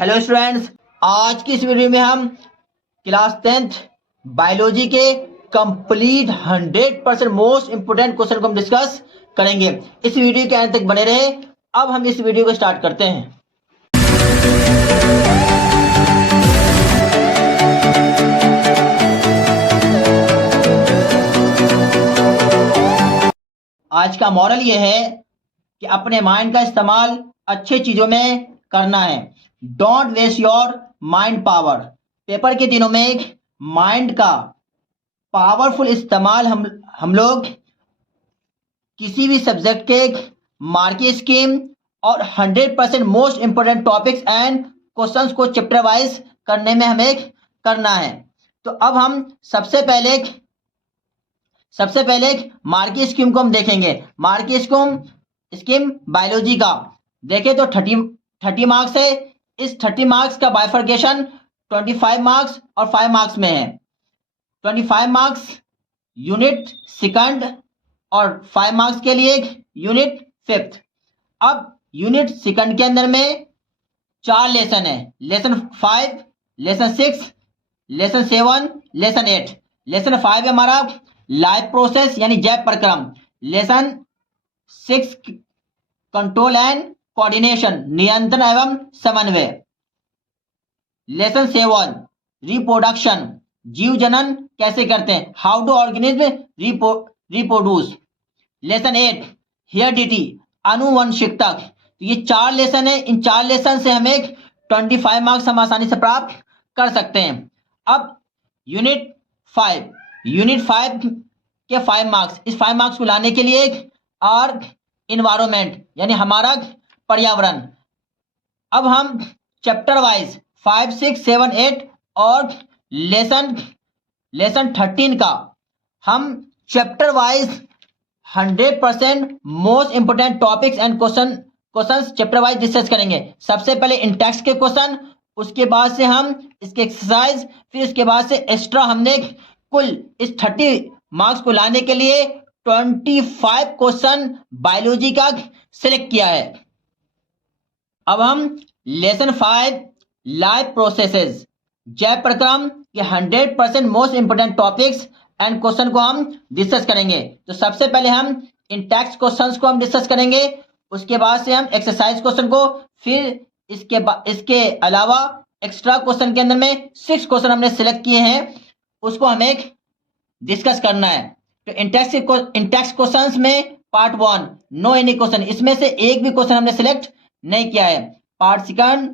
Hello students, आज की इस वीडियो में हम क्लास 10th बायोलॉजी के कंप्लीट 100% मोस्ट इंपोर्टेंट क्वेश्चन को हम डिस्कस करेंगे। इस वीडियो के अंत तक बने रहे। अब हम इस वीडियो को स्टार्ट करते हैं। आज का मॉरल यह है कि अपने माइंड का इस्तेमाल अच्छे चीजों में करना है। Don't waste your mind power. Paper के दिनों में माइंड का पावरफुल इस्तेमाल हम लोग किसी भी सब्जेक्ट के मार्किंग स्कीम और 100% most important topics and questions को चैप्टर वाइज करने में हमें करना है। तो अब हम सबसे पहले मार्किंग स्कीम को हम देखेंगे। मार्किंग स्कीम बायोलॉजी का देखें तो 30 मार्क्स है। इस 30 मार्क्स का बाइफर्केशन 25 मार्क्स और 5 मार्क्स में है। 25 मार्क्स यूनिट सेकंड और 5 मार्क्स के लिए यूनिट फिफ्थ। अब यूनिट सेकंड के अंदर में 4 लेसन है। Lesson 5, lesson 6, lesson 7, lesson 8। Lesson 5 है हमारा लाइफ प्रोसेस यानी जैव प्रक्रम। लेसन 6 कंट्रोल एंड कोऑर्डिनेशन नियंत्रण एवं समन्वय। लेसन 7 रिप्रोडक्शन जीव जनन कैसे करते हैं, how do organism reproduce. Lesson 8 heredity आनुवंशिकता। तो ये 4 लेसन है। इन 4 लेसन से हमें 25 मार्क्स हम आसानी से प्राप्त कर सकते हैं। अब यूनिट 5 के 5 मार्क्स, इस 5 मार्क्स को लाने के लिए आर इन्वायरमेंट यानी हमारा पर्यावरण। अब हम चैप्टर वाइज 5, 6, 7, 8 और लेसन 13 का हम chapter wise 100% most important topics and questions chapter wise discuss करेंगे। सबसे पहले इन टेक्स्ट के क्वेश्चन, उसके बाद से हम इसके एक्सरसाइज, फिर उसके बाद से एक्स्ट्रा हमने कुल इस 30 मार्क्स को लाने के लिए 25 क्वेश्चन बायोलॉजी का सिलेक्ट किया है। अब हम लेसन 5 लाइफ प्रोसेसेस जैव प्रक्रम के 100% most important topics and question को हम डिस्कस करेंगे। तो सबसे पहले हम इन टेक्स्ट क्वेश्चंस को हम डिस्कस करेंगे, उसके बाद से हम एक्सरसाइज क्वेश्चन को, फिर इसके अलावा एक्स्ट्रा क्वेश्चन के अंदर में 6 क्वेश्चन हमने सिलेक्ट किए हैं, उसको हमें डिस्कस करना है। तो इन टेक्स्ट क्वेश्चंस में पार्ट 1 नो एनी क्वेश्चन, इसमें से एक भी क्वेश्चन हमने सिलेक्ट नहीं किया है। पार्ट सेकंड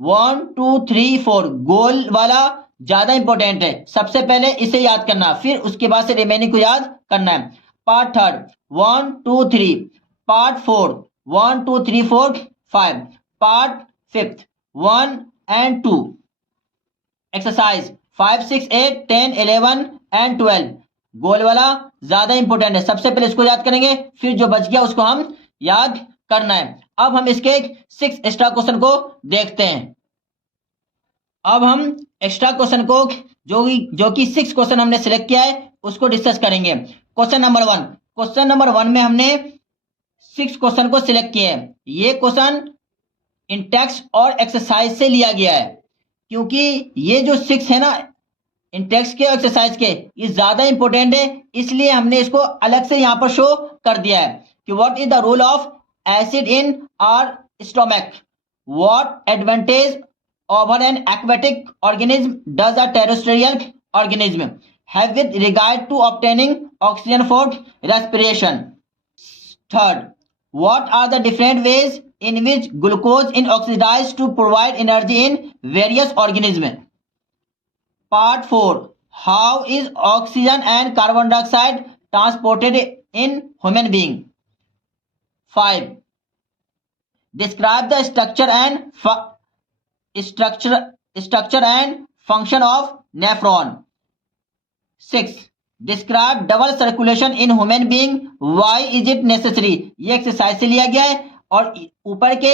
1, 2, 3, 4 गोल वाला ज्यादा इंपॉर्टेंट है। सबसे पहले इसे याद करना, फिर उसके बाद से रिमेनिंग को याद करना है। Part third 1, 2, 3। Part 4 1, 2, 3, 4, 5। Part fifth 1 and 2। Exercise 5, 6, 8, 10, 11 and 12 गोल वाला ज्यादा इंपॉर्टेंट है। सबसे पहले इसको याद करेंगे, फिर जो बच गया उसको हम याद करना है। अब हम इसके 6 एक्स्ट्रा क्वेश्चन को देखते हैं। अब हम एक्स्ट्रा क्वेश्चन को जो कि 6 क्वेश्चन हमने सिलेक्ट किया है उसको डिस्कस करेंगे। क्वेश्चन नंबर 1 में हमने 6 क्वेश्चन को सिलेक्ट किए हैं। ये क्वेश्चन इन टेक्स्ट और एक्सरसाइज से लिया गया है, क्योंकि ये जो 6 है ना इन टेक्स्ट के एक्सरसाइज के, ये ज्यादा इंपॉर्टेंट है, इसलिए हमने इसको अलग से यहां पर शो कर दिया है कि what is the role of acid in our stomach, what advantage over an aquatic organism does a terrestrial organism have with regard to obtaining oxygen for respiration. Third, what are the different ways in which glucose is oxidized to provide energy in various organisms. Part 4, how is oxygen and carbon dioxide transported in human being. 5, describe the structure and function of nephron. 6, describe double circulation in human being, why is it necessary. ये exercise से लिया गया है और ऊपर के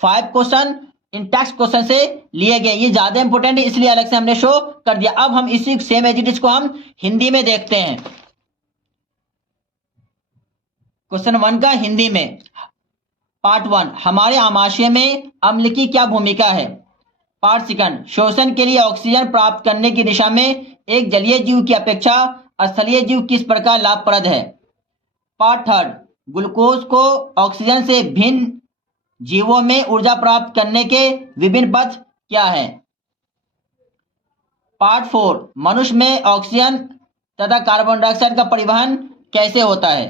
5 question in text question से लिए गए, ये ज्यादा इंपॉर्टेंट है इसलिए अलग से हमने शो कर दिया। अब हम इसी सेम एज इट इज को हम हिंदी में देखते हैं। क्वेश्चन 1 का हिंदी में पार्ट 1, हमारे आमाशय में अम्ल की क्या भूमिका है। पार्ट सेकंड, श्वसन के लिए ऑक्सीजन प्राप्त करने की दिशा में एक जलीय जीव की अपेक्षा स्थलीय जीव किस प्रकार लाभप्रद है। पार्ट थर्ड, ग्लूकोज को ऑक्सीजन से भिन्न जीवों में ऊर्जा प्राप्त करने के विभिन्न पथ क्या है। पार्ट फोर, मनुष्य में ऑक्सीजन तथा कार्बन डाइऑक्साइड का परिवहन कैसे होता है।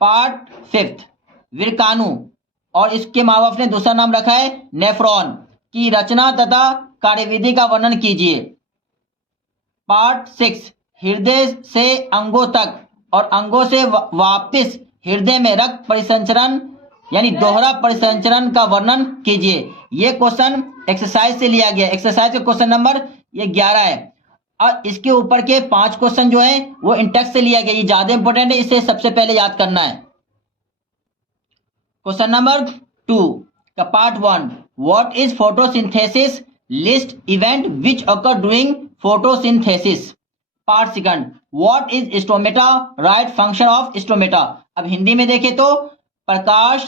पार्ट फिफ्थ, विरकाणु और इसके माँ बाप ने दूसरा नाम रखा है नेफ्रॉन की रचना तथा कार्यविधि का वर्णन कीजिए। पार्ट सिक्स, हृदय से अंगों तक और अंगों से वापस हृदय में रक्त परिसंचरण यानी दोहरा परिसंचरण का वर्णन कीजिए। ये क्वेश्चन एक्सरसाइज से लिया गया। एक्सरसाइज का क्वेश्चन नंबर ये 11 है और इसके ऊपर के 5 क्वेश्चन जो है वो इंटेक्स से लिया गया। ये ज्यादा इंपॉर्टेंट है, इसे सबसे पहले याद करना है। क्वेश्चन नंबर 2 का part 1, what is photosynthesis, list event which occur during photosynthesis. Part second, what is stomata, right function of stomata. अब हिंदी में देखें तो प्रकाश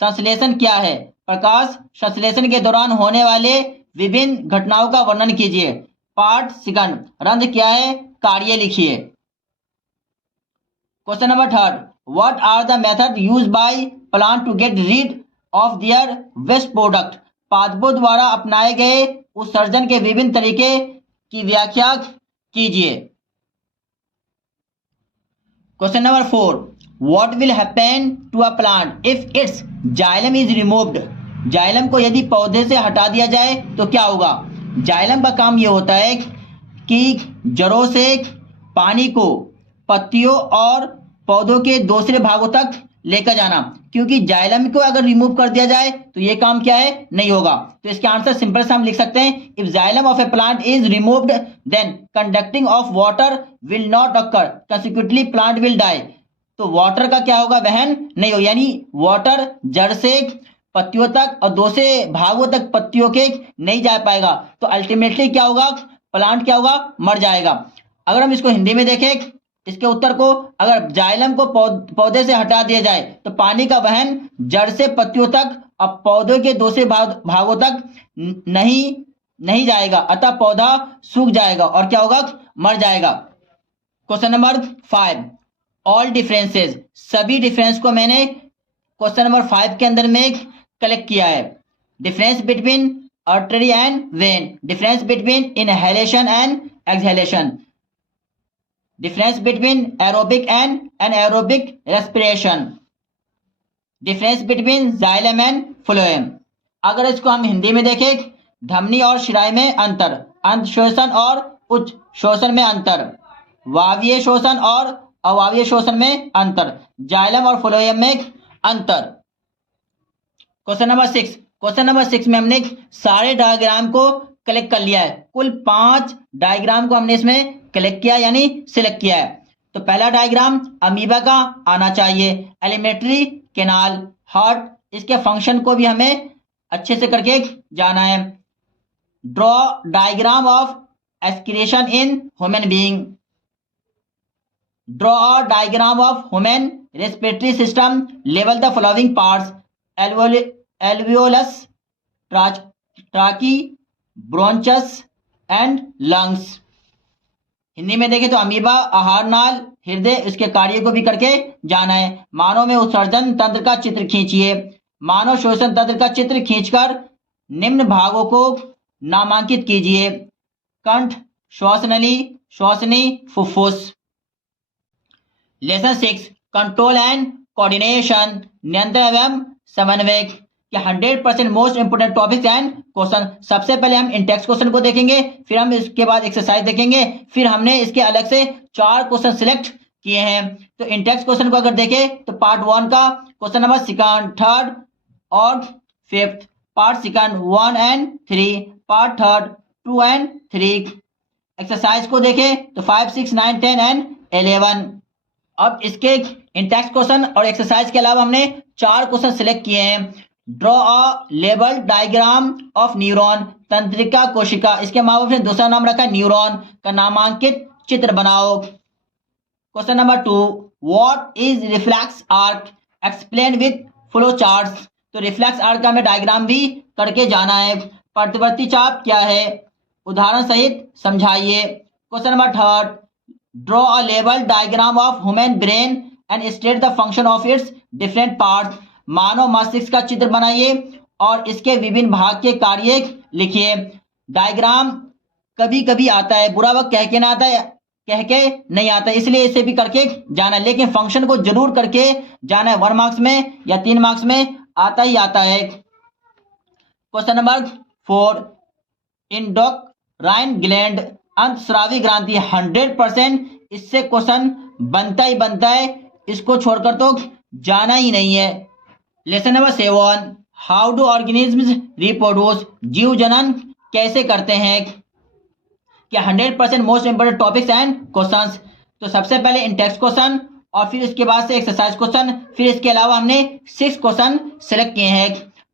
संश्लेषण क्या है, प्रकाश संश्लेषण के दौरान होने वाले विभिन्न घटनाओं का वर्णन कीजिए। पार्ट सेकंड, रंध्र क्या है, कार्य लिखिए। Question number third, what are the method use by plant to get rid of their waste product. पादपों द्वारा अपनाए गए उत्सर्जन के विभिन्न तरीके की व्याख्या कीजिए। Question number 4, what will happen to a plant if its xylem is removed. Xylem को यदि पौधे से हटा दिया जाए तो क्या होगा। जाइलम का काम यह होता है कि जड़ों से पानी को पत्तियों और पौधों के दूसरे भागों तक लेकर जाना, क्योंकि जाइलम को अगर रिमूव कर दिया जाए तो ये काम क्या है, नहीं होगा। तो इसके आंसर सिंपल से हम लिख सकते हैं, if xylem of a plant is removed then conducting of water will not occur, consecutively plant will die. तो वाटर का क्या होगा, वहन नहीं होगा, यानी वाटर जड़ से पत्तियों तक और दूसरे भागों तक पत्तियों के नहीं जा पाएगा। तो अल्टीमेटली क्या होगा, प्लांट क्या होगा, मर जाएगा। अगर हम इसको हिंदी में देखें इसके उत्तर को, अगर जाइलम को पौधे से हटा दिया जाए तो पानी का वहन जड़ से पत्तियों तक और पौधे के दूसरे भागों तक नहीं जाएगा, अतः पौधा सूख जाएगा और क्या होगा, मर जाएगा। क्वेश्चन नंबर 5, ऑल डिफरेंसेस, सभी डिफरेंस को मैंने क्वेश्चन नंबर 5 के अंदर में कलेक्ट किया है। Difference between artery and when, difference between inhalation and exhalation, difference between aerobic and anaerobic respiration, difference between xylem and phloem. अगर इसको हम हिंदी में देखें, धमनी और शिराएं में अंतर, अंत शोषण और उच्च शोषण में अंतर, वायवीय शोषण और अवायवीय शोषण में अंतर, जाइलम और फ्लोएम में अंतर। क्वेश्चन नंबर 6, क्वेश्चन नंबर 6 में हमने सारे डायग्राम को कलेक्ट कर लिया है। कुल 5 डायग्राम को हमने इसमें कलेक्ट किया यानी सिलेक्ट किया है। तो पहला डायग्राम अमीबा का आना चाहिए, एलिमेंट्री कैनाल, हार्ट, इसके फंक्शन को भी हमें अच्छे से करके जाना है। Draw diagram of excretion in human being, draw a diagram of human respiratory system, लेवल the following parts, alveolus, trachea, bronchus and lungs. Hindi में देखें तो अमीबा, आहार नाल, हृदय, इसके कार्य को भी करके जाना है। मानव में उत्सर्जन तंत्र का चित्र खींचिए, मानव श्वसन तंत्र का चित्र खींचकर निम्न भागों को नामांकित कीजिए। कंठ, श्वासनली, श्वासनी, फुफ्फुस। लेसन 6, कंट्रोल एंड कोऑर्डिनेशन, नियंत्रण एवं समन्वय के 100% most important topics and question. सबसे पहले हम इंटेक्स क्वेश्चन को देखेंगे, फिर हम इसके बाद एक्सरसाइज देखेंगे, फिर हमने इसके अलग से 4 क्वेश्चन सिलेक्ट किए हैं। तो इंटेक्स क्वेश्चन को अगर देखें तो पार्ट 1 का क्वेश्चन नंबर 2nd, 3rd और 5th, part 2nd 1 and 3, part 3rd 2 and 3। Exercise को देखें तो 5, 6, 9, 10 and 11। अब इसके इंटेक्स क्वेश्चन और एक्सरसाइज के अलावा हमने 4 क्वेश्चन सिलेक्ट किए हैं। Draw a label diagram of neuron, तंत्रिका कोशिका, इसके माँ बाप ने दूसरा नाम रखा है न्यूरॉन का नामांकित चित्र बनाओ। Question number 2, what is reflex arc, explain with flow charts. तो रिफ्लेक्स आर्क का हमें डायग्राम भी करके जाना है। प्रतिवर्ती चाप क्या है, उदाहरण सहित समझाइए। Question number third, draw a लेवल diagram of human brain and state the function of its different parts. मानव मस्तिष्क का चित्र बनाइए और इसके विभिन्न भाग के कार्य लिखिए। डायग्राम कभी कभी आता है, बुरा वक्त कह के ना आता है, कह के नहीं आता, इसलिए इसे भी करके जाना है, लेकिन फंक्शन को जरूर करके जाना है। 1 मार्क्स में या 3 मार्क्स में आता ही आता है। क्वेश्चन नंबर 4, इंडोक्राइन ग्लैंड अंतस्रावी ग्रंथि 100%, इससे क्वेश्चन बनता ही बनता है, इसको छोड़कर तो जाना ही नहीं है। Lesson number 7, how do organisms reproduce, जीव जनन कैसे करते हैं, क्या 100% most important topics and questions. तो सबसे पहले इन टेक्स्ट क्वेश्चन और फिर इसके बाद से एक्सरसाइज क्वेश्चन, फिर इसके अलावा हमने 6 क्वेश्चन सेलेक्ट किए हैं।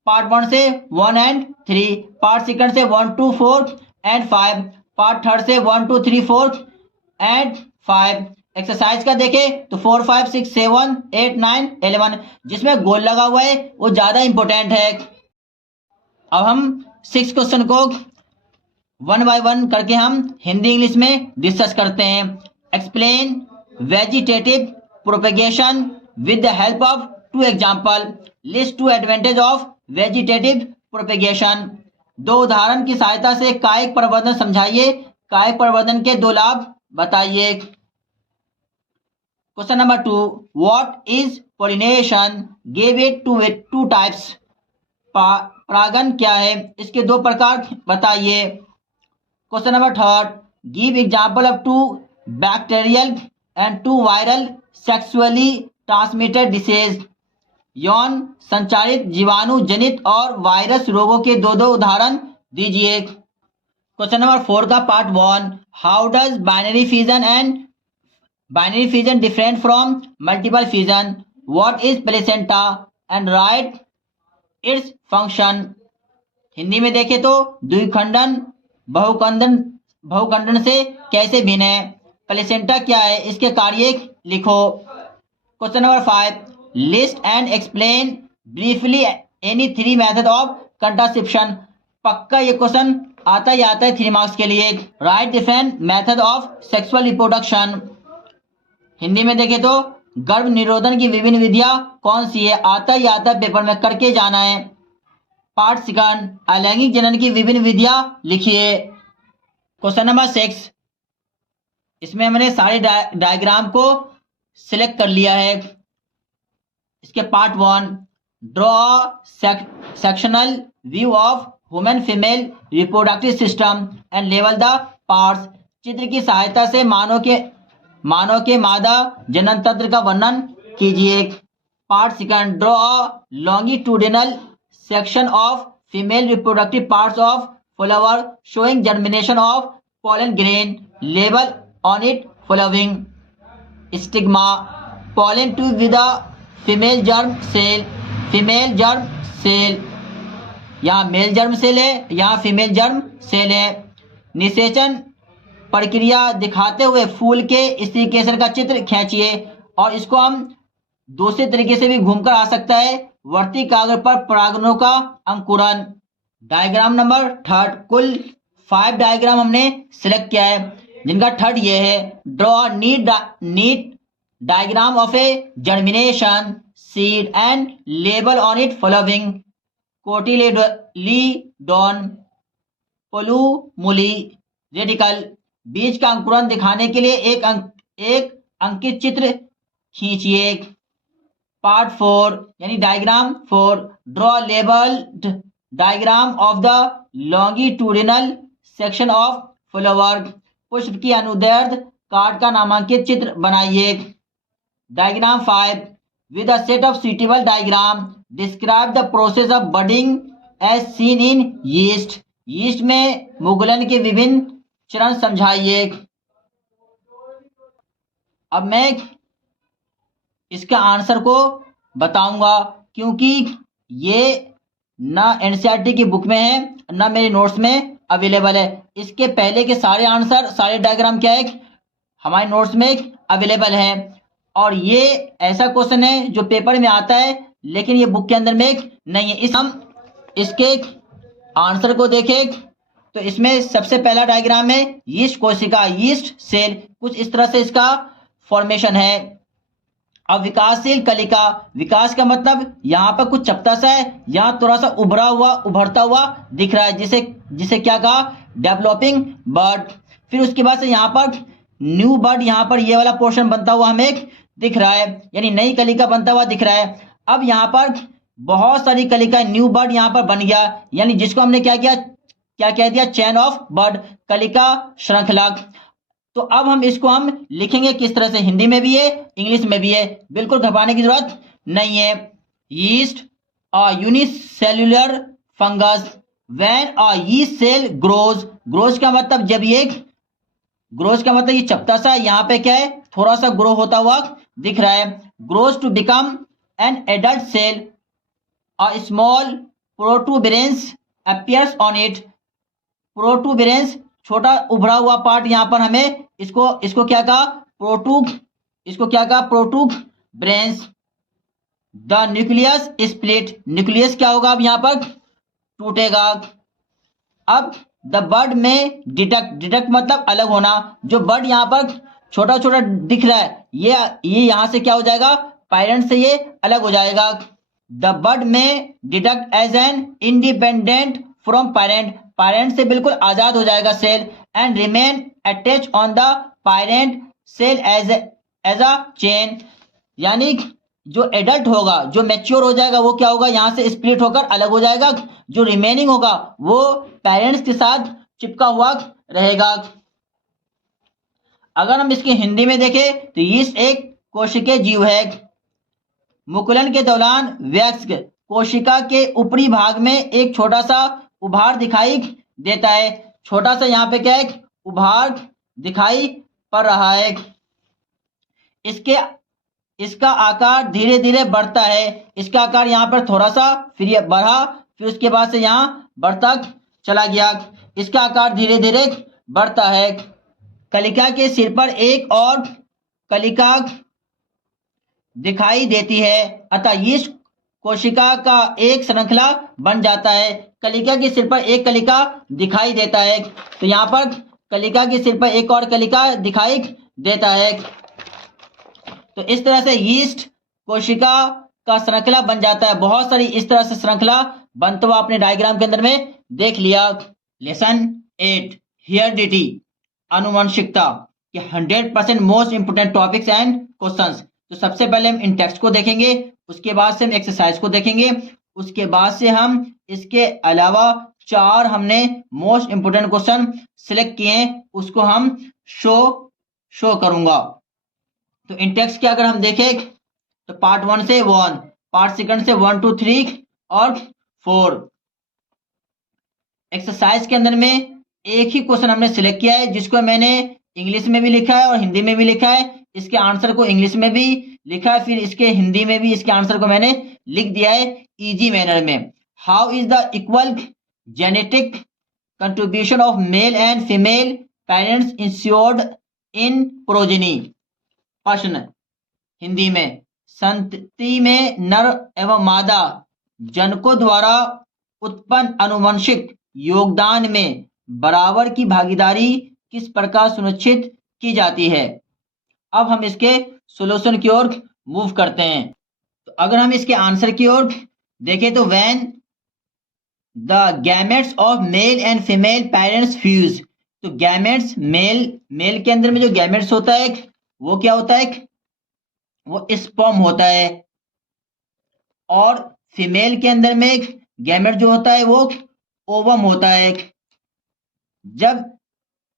पार्ट 1 से 1 एंड 3, पार्ट सेकंड से 1 2 4 एंड 5, पार्ट थर्ड से 1 2 3 4 एंड 5। एक्सरसाइज का देखें तो 4 5 6 7 8 9 11, जिसमें गोल लगा हुआ है वो ज्यादा इंपॉर्टेंट है। अब हम 6 क्वेश्चन को 1 बाय 1 करके हम हिंदी इंग्लिश में डिस्कस करते हैं। Explain vegetative propagation with the help of 2 example. List 2 advantage of vegetative propagation. 2 उदाहरण की सहायता से कायिक प्रवर्धन समझाइए। कायिक प्रवर्धन के 2 लाभ बताइए। Question number 2, what is pollination, give it 2 types. परागन क्या है, इसके 2 प्रकार बताइए। Question number 3, give example of 2 bacterial and 2 viral sexually transmitted disease. यौन संचारित जीवाणु जनित और वायरस रोगों के 2 उदाहरण दीजिए। क्वेश्चन नंबर 4 का part 1, how does binary fission different from multiple fission, what is placenta and right its function. Hindi में देखें तो द्विखंडन बहुखंडन से कैसे भिन्न है, प्लेसेंटा क्या है, इसके कार्य लिखो। Question number 5, list and explain briefly any 3 method of contraception. पक्का ये क्वेश्चन आता ही आता है 3 मार्क्स के लिए। Right different method of sexual reproduction. Hindi में देखें तो गर्भ निरोधन की विभिन्न विधियां कौन सी है, आता ही आता है, पेपर में करके जाना है। पार्ट सेकंड, अलैंगिक जनन की विभिन्न विधियां लिखिए। क्वेश्चन नंबर 6, इसमें हमने सारे डायग्राम को सिलेक्ट कर लिया है। इसके part 1, draw sectional view of human female reproductive system and level the parts. चित्र की सहायता से मानव के मादा जनन तंत्र का वर्णन कीजिए। Part second, draw a longitudinal section of female reproductive parts of flower showing germination of pollen grain, label on it following. Stigma, pollen tube with a female germ cell, यहाँ मेल जर्म सेल है, यहाँ female germ cell है। निषेचन प्रक्रिया दिखाते हुए फूल के स्त्री केसर का चित्र खींचिए, और इसको हम दूसरे तरीके से भी घूमकर आ सकता है, वर्ती कागज पर परागणों का अंकुरन। डायग्राम नंबर 3, कुल 5 डायग्राम हमने सिलेक्ट किया है, जिनका थर्ड ये है, draw neat diagram of a germination seed and label on it following. Cotyledon plumule radicle. बीज का अंकुरन दिखाने के लिए एक अंकित चित्र खींचिए। पार्ट 4 यानी diagram 4, draw labelled diagram of the longitudinal section of flower. पुष्प की अनुदैर्ध्य कार्ड का नामांकित चित्र बनाइए। Diagram 5, with a set of suitable diagram describe the process of budding as seen in yeast। Yeast में मुगलन के विभिन्न चरण समझाइए। अब मैं इसका आंसर को बताऊंगा, क्योंकि ये ना एनसीईआरटी की बुक में है ना मेरे नोट्स में अवेलेबल है। इसके पहले के सारे आंसर, सारे डायग्राम क्या है, हमारे नोट्स में अवेलेबल है। और ये ऐसा क्वेश्चन है जो पेपर में आता है, लेकिन ये बुक के अंदर में नहीं है। हम इसके आंसर को देखें तो इसमें सबसे पहला डायग्राम है यीस्ट कोशिका, यीस्ट सेल, कुछ इस तरह से इसका फॉर्मेशन है। अब विकासशील कलिका, विकास का मतलब यहाँ पर कुछ चपटा सा है, यहाँ थोड़ा सा उभरा हुआ उभरता हुआ दिख रहा है, जिसे जिसे क्या कहा, डेवलपिंग बर्ड। फिर उसके बाद से यहाँ पर न्यू बर्ड, यहाँ पर ये वाला पोर्शन बनता हुआ हमें दिख रहा है, यानी नई कलिका बनता हुआ दिख रहा है। अब यहाँ पर बहुत सारी कलिका, न्यू बर्ड यहाँ पर बन गया, यानी जिसको हमने क्या किया, क्या कह दिया, चेन ऑफ बर्ड, कलिका श्रृंखला। तो अब हम इसको हम लिखेंगे किस तरह से, हिंदी में भी है इंग्लिश में भी है, बिल्कुल घबराने की जरूरत नहीं है। Yeast a unicellular fungus when a yeast cell grows, grows का मतलब जब ये, ग्रोज का मतलब ये चपटा सा, यहाँ पे क्या है, थोड़ा सा ग्रो होता हुआ दिख रहा है। Grows to become an adult cell, a small protuberance appears on it, protuberance छोटा उभरा हुआ पार्ट, यहाँ पर हमें इसको क्या कहा, इसको क्या कहा, प्रोटूबरेंस। द न्यूक्लियस स्प्लिट, न्यूक्लियस क्या होगा, अब यहाँ पर टूटेगा। अब the bud may deduct, deduct मतलब अलग होना, जो बर्ड यहाँ पर छोटा छोटा दिख रहा है, ये यहाँ से क्या हो जाएगा, पैरेंट से ये अलग हो जाएगा। द बर्ड में डिडक्ट as an independent from parent, parent से बिल्कुल आजाद हो जाएगा cell, and remain attach on the parent cell as a chain, यानी जो एडल्ट होगा, जो मैच्योर हो जाएगा, वो क्या होगा, यहाँ से स्प्लिट होकर अलग हो जाएगा, जो रिमेनिंग होगा वो पेरेंट्स के साथ चिपका हुआ रहेगा। अगर हम इसकी हिंदी में देखें तो यीस्ट एक कोशिकीय जीव है। मुकुलन के दौरान वयस्क कोशिका के ऊपरी भाग में एक छोटा सा उभार दिखाई देता है, छोटा सा यहाँ पे क्या है, उभार दिखाई पड़ रहा है। इसका आकार धीरे धीरे बढ़ता है, इसका आकार यहाँ पर थोड़ा सा फिर ये बढ़ा, फिर उसके बाद से यहाँ बढ़ता चला गया, इसका आकार धीरे धीरे बढ़ता है। कलिका के सिर पर एक और कलिका दिखाई देती है, अतः यीस्ट कोशिका का एक श्रृंखला बन जाता है। कलिका के सिर पर एक कलिका दिखाई देता है, तो यहाँ पर कलिका के सिर पर एक और कलिका दिखाई देता है। तो इस तरह से यीस्ट कोशिका का श्रृंखला बन जाता है। बहुत सारी इस तरह से श्रृंखला बनता हुआ आपने डायग्राम के अंदर में देख लिया। लेसन 8 हेरिडिटी, आनुवंशिकता के 100% most important topics and questions. तो सबसे पहले हम इन टेक्स्ट को देखेंगे, उसके बाद से हम एक्सरसाइज को देखेंगे, उसके बाद से हम इसके अलावा 4 हमने मोस्ट इंपोर्टेंट क्वेश्चन सिलेक्ट किए हैं, उसको हम शो करूंगा। तो इन टेक्स्ट के अगर हम देखें तो पार्ट 1 से 1, पार्ट सेकंड से 1 2 3 और 4। एक्सरसाइज के अंदर में एक ही क्वेश्चन हमने सिलेक्ट किया है, जिसको मैंने इंग्लिश में भी लिखा है और हिंदी में भी लिखा है। इसके आंसर को इंग्लिश में भी लिखा है, फिर इसके हिंदी में भी इसके आंसर को मैंने लिख दिया है इजी मैनर में। How is the equal genetic contribution of male and female parents insured in progeny. प्रश्न हिंदी में, संतति में नर एवं मादा जनकों द्वारा उत्पन्न आनुवंशिक योगदान में बराबर की भागीदारी किस प्रकार सुनिश्चित की जाती है। अब हम इसके सॉल्यूशन की ओर मूव करते हैं। तो अगर हम इसके आंसर की ओर देखें तो when the gametes of male and female parents fuse, तो गैमेट्स मेल के अंदर में जो गैमेट्स होता है वो क्या होता है, वो स्पर्म होता है, और फीमेल के अंदर में गैमेट जो होता है वो ओवम होता है। जब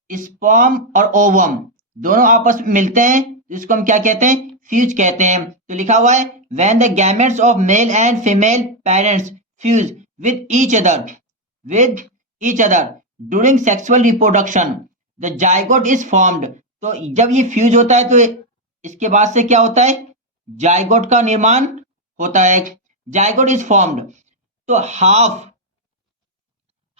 स्पर्म और ओवम दोनों आपस में मिलते हैं तो इसको हम क्या कहते हैं, फ्यूज कहते हैं। तो लिखा हुआ है when the gametes of male and female parents fuse with each other during sexual reproduction the zygote is formed. तो जब ये फ्यूज होता है तो इसके बाद से क्या होता है, जाइगोट का निर्माण होता है, जाइगोट इज फॉर्म्ड। तो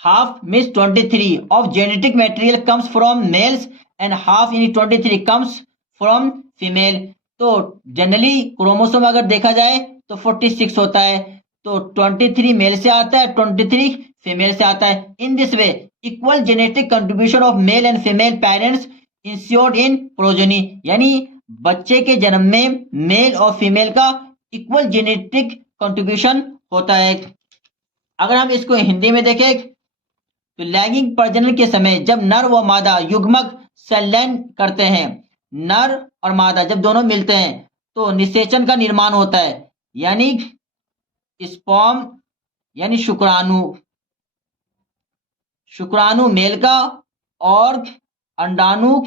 half means 23 of genetic material comes from males and half in 23 comes from female। तो जनरली क्रोमोसोम अगर देखा जाए तो 46 होता है, तो 23 मेल से आता है, 23 फीमेल से आता है। In this way equal genetic contribution of male and female parents insured in progeny, यानी बच्चे के जन्म में मेल और फीमेल का इक्वल जेनेटिक कंट्रीब्यूशन होता है। अगर हम इसको हिंदी में देखें तो लैंगिक प्रजनन के समय जब नर व मादा युग्मक संलयन करते हैं, नर और मादा जब दोनों मिलते हैं तो निषेचन का निर्माण होता है, यानी स्पर्म यानी शुक्राणु, शुक्राणु मेल का और अंडाणु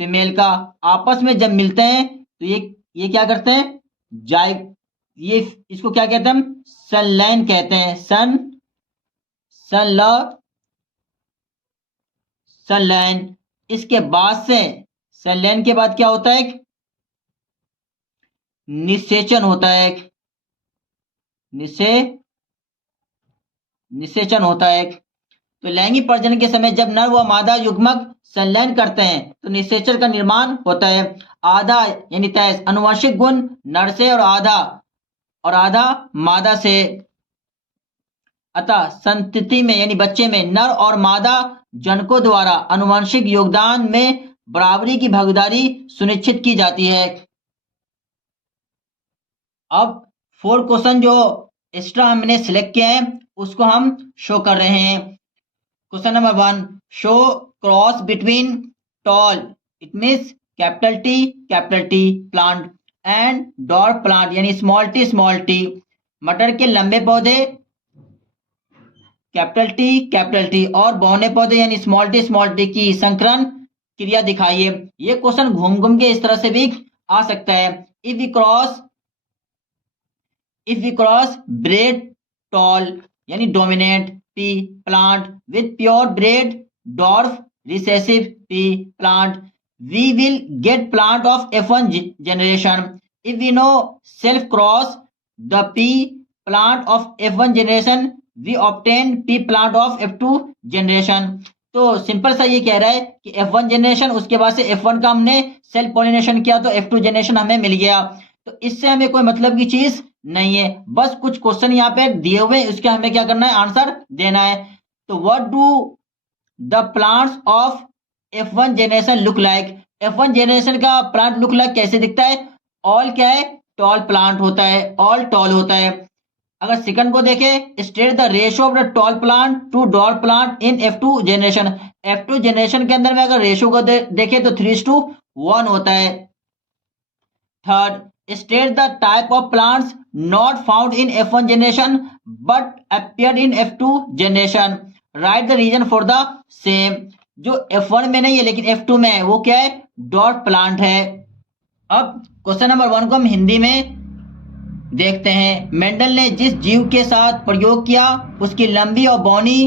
फीमेल का आपस में जब मिलते हैं तो ये क्या करते हैं, जाय ये इसको क्या कहते हैं हम, संलयन कहते हैं। संलयन। इसके बाद से संलयन के बाद क्या होता है, निषेचन होता है। निषेचन होता है। तो लैंगिक प्रजनन के समय जब नर व मादा युग्मक संलयन करते हैं तो निषेचन का निर्माण होता है। आधा यानी 23 अनुवांशिक गुण नर से और आधा मादा से। अतः संतति में यानी बच्चे में नर और मादा जनकों द्वारा अनुवांशिक योगदान में बराबरी की भागीदारी सुनिश्चित की जाती है। अब 4 क्वेश्चन जो एक्स्ट्रा हमने सिलेक्ट किए हैं उसको हम शो कर रहे हैं। Question number 1, show cross between tall, it means capital T plant and dwarf plant यानी स्मॉल टी। मटर के लंबे पौधे कैपिटल टी और बौने पौधे यानी स्मॉल टी की संकरण क्रिया दिखाइए। ये क्वेश्चन घूम के इस तरह से भी आ सकता है। If we cross bred tall यानी dominant pea plant with pure bred dwarf recessive pea plant, we will get plant of F1 generation. If we know self cross the P plant of F1 generation, we obtain P plant of F2 generation. तो simple सा ये कह रहा है कि F1 generation उसके बाद से F1 का हमने सेल्फ पॉलिनेशन किया तो F2 जनरेशन हमें मिल गया। तो इससे हमें कोई मतलब की चीज नहीं है, बस कुछ क्वेश्चन यहाँ पे दिए हुए उसके हमें क्या करना है, आंसर देना है। तो what do the plants of F1 generation look like, F1 generation का प्लांट लुक लाइक कैसे दिखता है, ऑल क्या है, टॉल प्लांट होता है, ऑल टॉल होता है। अगर सेकंड को देखें, state the ratio of the tall plant to dwarf plant in F2 generation, F2 generation के अंदर में अगर रेशियो को देखें तो 3:1 होता है। Third, state the type of plants not found in F1 generation but appeared in F2 generation, right the reason for the same. जो F1 में नहीं है लेकिन F2 में है वो क्या है, डॉट प्लांट है। अब क्वेश्चन नंबर 1 को हम हिंदी में देखते हैं। मेंडल ने जिस जीव के साथ प्रयोग किया उसकी लंबी और बौनी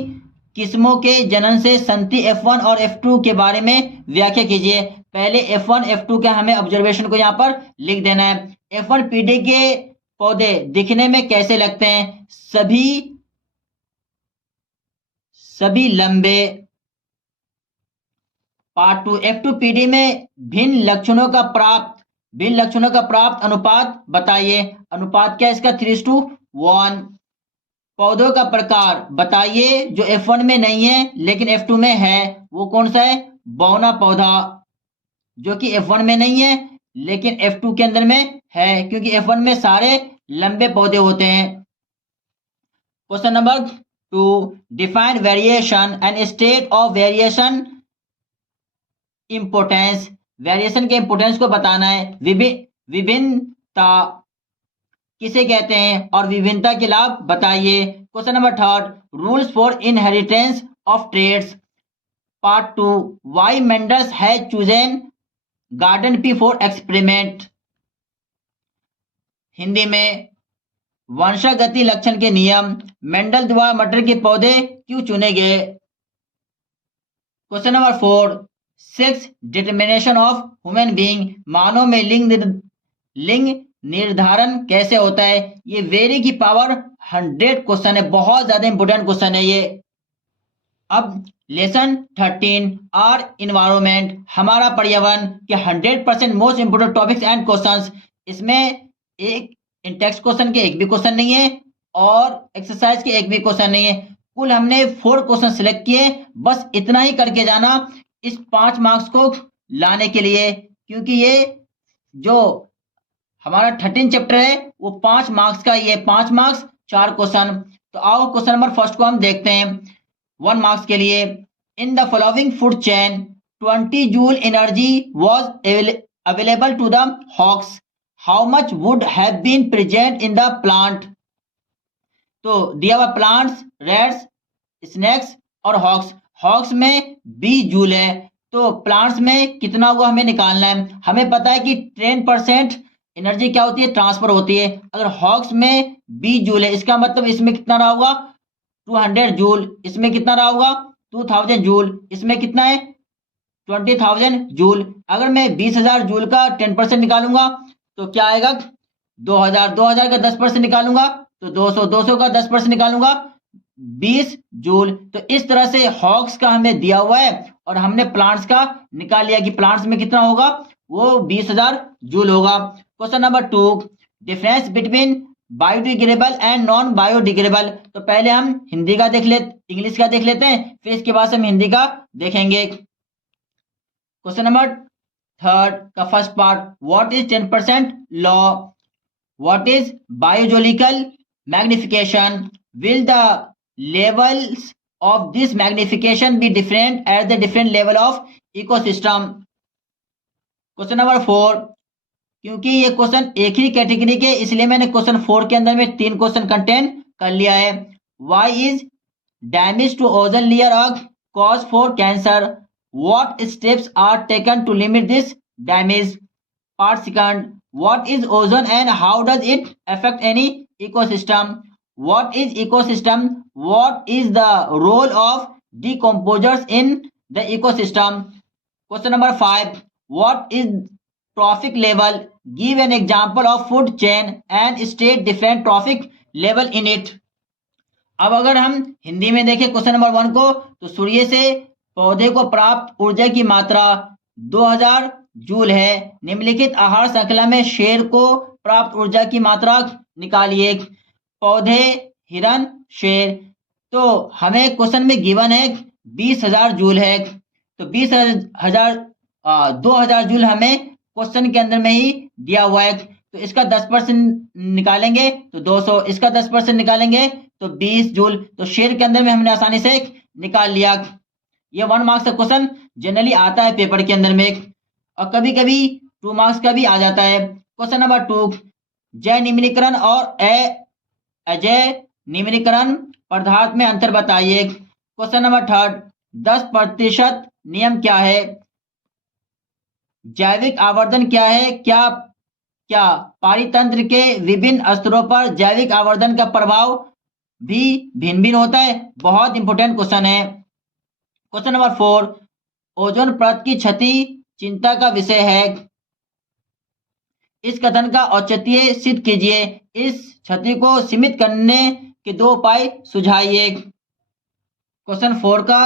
किस्मों के जनन से संति F1 और F2 के बारे में व्याख्या कीजिए। पहले F1 F2 के हमें ऑब्जर्वेशन को यहाँ पर लिख देना है। F1 पीढ़ी के पौधे दिखने में कैसे लगते हैं, सभी लंबे। पार्ट 2, F2 पीढ़ी में भिन्न लक्षणों का प्राप्त अनुपात बताइए। अनुपात क्या है इसका, 3:1। पौधों का प्रकार बताइए जो F1 में नहीं है लेकिन F2 में है, वो कौन सा है, बौना पौधा, जो कि F1 में नहीं है लेकिन F2 के अंदर में है, क्योंकि F1 में सारे लंबे पौधे होते हैं। Question number 2, define variation and state of variation importance, variation के इंपोर्टेंस को बताना है। विभिन्नता किसे कहते हैं और विभिन्नता के लाभ बताइए। Question number 3, rules for inheritance of traits. Part 2, why Mendel's has chosen garden pea for experiment. Hindi में वंशागति लक्षण के नियम, मेंडल द्वारा मटर के पौधे क्यों चुने गए। Question number 4, sex determination of human being, मानव में लिंग निर्धारण कैसे होता है। ये वेरी की पावर 100 क्वेश्चन है, बहुत ज्यादा इंपोर्टेंट क्वेश्चन है ये। अब लेसन 13, आर इन्वायरमेंट, हमारा पर्यावरण के 100% most important topics and questions. इसमें एक इन टेक्स्ट क्वेश्चन के एक भी क्वेश्चन नहीं है, और एक्सरसाइज के एक भी क्वेश्चन नहीं है। कुल हमने 4 क्वेश्चन सिलेक्ट किए, बस इतना ही करके जाना इस 5 मार्क्स को लाने के लिए, क्योंकि ये जो हमारा 13 चैप्टर है वो 5 मार्क्स का, ये 5 मार्क्स 4 क्वेश्चन। तो आओ क्वेश्चन नंबर फर्स्ट को हम देखते हैं 1 मार्क्स के लिए। In the following food chain 20 joule energy was available to the hawks, how much would have been present in the plant. तो दिया हुआ प्लांट्स, रेड्स, स्नेक्स और हॉक्स। हॉक्स में 20 जूल है, तो प्लांट्स में कितना हुआ हमें निकालना है। हमें पता है कि 10% एनर्जी क्या होती है, ट्रांसफर होती है। अगर हॉक्स में 20 जूल है, इसका मतलब इसमें कितना रहा होगा 200 जूल, इसमें कितना रहा होगा 2000 जूल, इसमें कितना है 20,000 जूल। अगर मैं 20,000 जूल का 10% निकालूंगा तो क्या आएगा 2000, 2000 का 10% निकालूंगा तो 200, 200 का 10% निकालूंगा 20 जूल। तो इस तरह से हॉक्स का हमें दिया हुआ है और हमने प्लांट्स का निकाल लिया कि प्लांट्स में कितना होगा, वो 20,000 जूल होगा। Question number 2, difference between biodegradable and non biodegradable. तो पहले हम हिंदी का देख लेते, इंग्लिश का देख लेते हैं, फिर इसके बाद हम हिंदी का देखेंगे। क्वेश्चन नंबर 3 का first part, what is 10% law, what is biological magnification, will the levels of this magnification be different at the different level of ecosystem। Question number 4, क्योंकि ये क्वेश्चन एक ही कैटेगरी के, इसलिए मैंने क्वेश्चन 4 के अंदर में 3 क्वेश्चन कंटेन कर लिया है। Why is damage to ozone layer a cause for cancer? What steps are taken to limit this damage? Part second, what is ozone and how does it affect any ecosystem? What is ecosystem? What is the role of decomposers in the ecosystem? Question number 5, what is trophic level? Give an example of food chain and state different trophic level in it। अब अगर हम हिंदी में देखें question number 1 को, तो सूर्य से पौधे को प्राप्त ऊर्जा की मात्रा 2000 जूल है। निम्नलिखित आहार श्रृंखला में शेर को प्राप्त ऊर्जा की मात्रा निकालिए। पौधे, हिरन, शेर। तो हमें क्वेश्चन में गिवन है 20,000 जूल है, तो 2000 जूल हमें क्वेश्चन के अंदर में ही दिया हुआ है। तो इसका 10% निकालेंगे तो 200, इसका 10% निकालेंगे तो 20 जूल। तो शेर के अंदर में हमने आसानी से निकाल लिया। ये 1 मार्क्स का क्वेश्चन जनरली आता है पेपर के अंदर में, और कभी कभी 2 मार्क्स का भी आ जाता है। क्वेश्चन नंबर 2, जय निम्नीकरण और अजय निम्नीकरण पदार्थ में अंतर बताइए। क्वेश्चन नंबर 3, 10% नियम क्या है, जैविक आवर्धन क्या है, क्या क्या पारितंत्र के विभिन्न स्तरों पर जैविक आवर्धन का प्रभाव भी भिन्न भिन्न होता है। बहुत इंपॉर्टेंट क्वेश्चन है। क्वेश्चन नंबर 4, ओजोन परत की क्षति चिंता का विषय है। इस कथन का औचित्य सिद्ध कीजिए। इस क्षति को सीमित करने के 2 उपाय सुझाइए। क्वेश्चन 4 का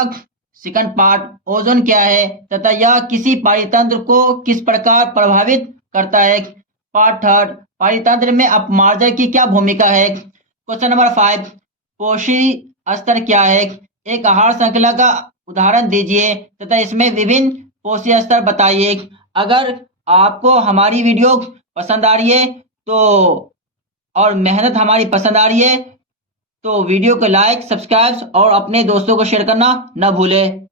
सेकंड पार्ट, ओजोन क्या है तथा यह किसी पारितंत्र को किस प्रकार प्रभावित करता है। पार्ट 3, पारितंत्र में अपमार्जन की क्या भूमिका है। क्वेश्चन नंबर 5, पोषक स्तर क्या है, एक आहार श्रृंखला का उदाहरण दीजिए तथा इसमें विभिन्न पोषक स्तर बताइए। अगर आपको हमारी वीडियो पसंद आ रही है तो, और मेहनत हमारी पसंद आ रही है, तो वीडियो को लाइक, सब्सक्राइब और अपने दोस्तों को शेयर करना न भूलें।